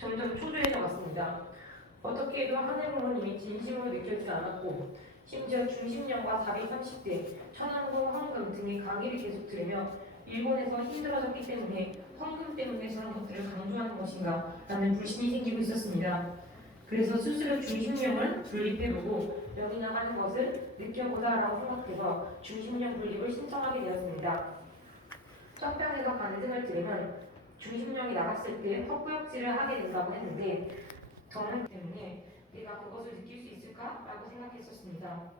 점점 초조해져 갔습니다. 어떻게 해도 하늘 부모님이 진심으로 느껴지지 않았고 심지어 중심령과 430대, 천안공 헌금 등의 강의를 계속 들으며 일본에서 힘들어졌기 때문에 헌금 때문에 저런 것들을 강조하는 것인가 라는 불신이 생기고 있었습니다. 그래서 스스로 중심령을 분립해보고 명이 나가는 것을 느껴보자 라고 생각해서 중심령 분립을 신청하게 되었습니다. 천평에서 간증을 들으면 중심령이 나갔을 때 헛구역질을 하게 된다고 했는데 저는 때문에 내가 그것을 느낄 수 있을까라고 생각했었습니다.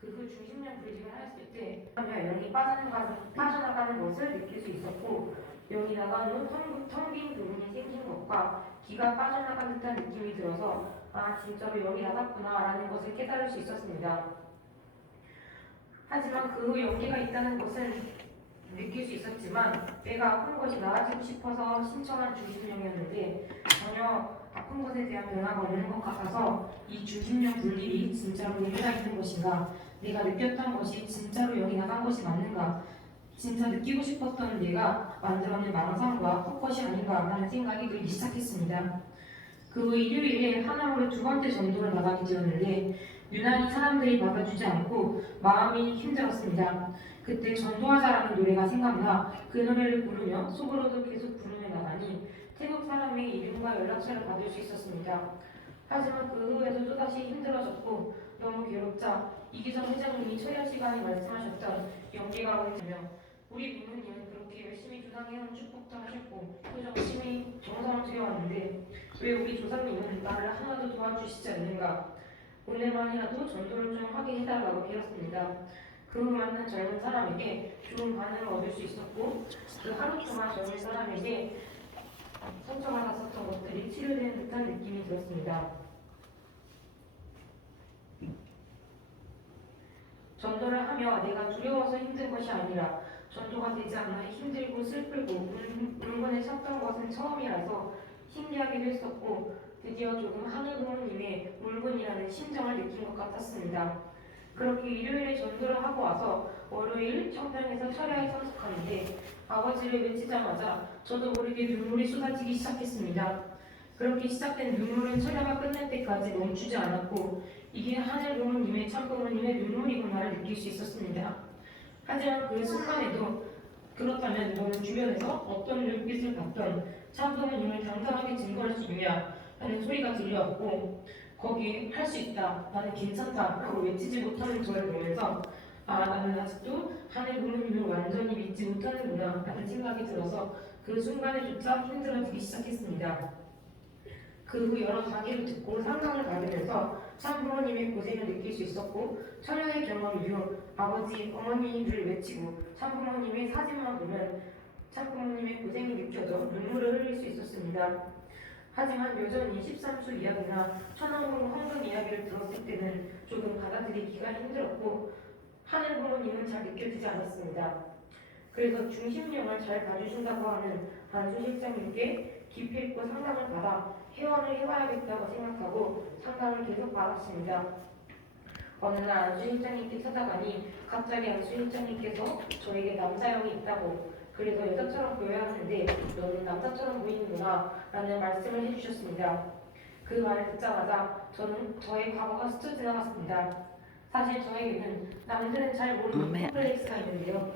그 후 중심령 분립을 했을 때 영이 빠져나가는 것을 느낄 수 있었고 영이 나간 후 텅 빈 부분이 생긴 것과 기가 빠져나간 듯한 느낌이 들어서 아 진짜로 영이 나갔구나 라는 것을 깨달을 수 있었습니다. 하지만 그 후 용기가 있다는 것은 느낄 수 있었지만 내가 아픈 것이 나아지고 싶어서 신청한 중심령이었는데 전혀 아픈 것에 대한 변화가 없는 것 같아서 이 중심령 분립이 진짜로 의미가 있는 것인가, 내가 느꼈던 것이 진짜로 영이 나간 것이 맞는가, 진짜 느끼고 싶었던 내가 만들어낸 망상과 헛것이 아닌가 라는 생각이 들기 시작했습니다. 그 후 일요일에 하나로 두 번째 전도를 나가게 되었는데 유난히 사람들이 받아주지 않고 마음이 힘들었습니다. 그때 전도하자라는 노래가 생각나 그 노래를 부르며 속으로도 계속 부르며 나가니 태국 사람의 이름과 연락처를 받을 수 있었습니다. 하지만 그 후에도 또다시 힘들어졌고 너무 괴롭자 이기성 회장님이 철야 시간에 말씀하셨던 연기가 오되며 우리 부모님은 그렇게 열심히 조상해온 축복도 하셨고 또 열심히 정성을 들여왔는데 왜 우리 조상님은 나를 하나도 도와주시지 않는가? 오늘만이라도 전도를 좀 하게 해달라고 빌었습니다. 그 후 만난 젊은 사람에게 좋은 반응을 얻을 수 있었고 그 하루 동안 젊은 사람에게 상처받았었던 것들이 치료되는 듯한 느낌이 들었습니다. 전도를 하며 내가 두려워서 힘든 것이 아니라 전도가 되지 않아 힘들고 슬프고 울분에 찼던 것은 처음이라서 신기하기도 했었고 드디어 조금 하늘 부모님의 울분이라는 심정을 느낀 것 같았습니다. 그렇게 일요일에 전도를 하고 와서 월요일 청평에서 철야에 참석하는데 아버지를 외치자마자 저도 모르게 눈물이 쏟아지기 시작했습니다. 그렇게 시작된 눈물은 철야가 끝날 때까지 멈추지 않았고 이게 하늘 부모님의 참 부모님의 눈물이구나를 느낄 수 있었습니다. 하지만 그 순간에도 그렇다면 너는 주변에서 어떤 눈빛을 받던 참 부모님을 당당하게 증거할 수 있냐 하는 소리가 들려왔고 거기에 할 수 있다, 나는 괜찮다 라고 외치지 못하는 저를 보면서 아 나는 아직도 하늘 부모님을 완전히 믿지 못하는구나 라는 생각이 들어서 그 순간에조차 힘들어지기 시작했습니다. 그 후 여러 강의를 듣고 상담을 받으면서 참 부모님의 고생을 느낄 수 있었고 철야의 경험 이후 아버지, 어머니를 외치고 참 부모님의 사진만 보면 참 부모님의 고생이 느껴져 눈물을 흘릴 수 있었습니다. 하지만 여전히 13수 이야기나 천왕공 헌금 이야기를 들었을 때는 조금 받아들이기가 힘들었고 하늘 부모님은 잘 느껴지지 않았습니다. 그래서 중심령을 잘 봐주신다고 하는 안수 실장님께 깊이 있고 상담을 받아 회원을 해봐야겠다고 생각하고 상담을 계속 받았습니다. 어느 날 안수 실장님께 찾아가니 갑자기 안수 실장님께서 저에게 남자형이 있다고, 그래서 여자처럼 보여야 하는데 너는 남자처럼 보이는구나 라는 말씀을 해주셨습니다. 그 말을 듣자마자 저는 저의 과거가 스쳐 지나갔습니다. 사실 저에게는 남들은 잘 모르는 콤플렉스가 있는데요.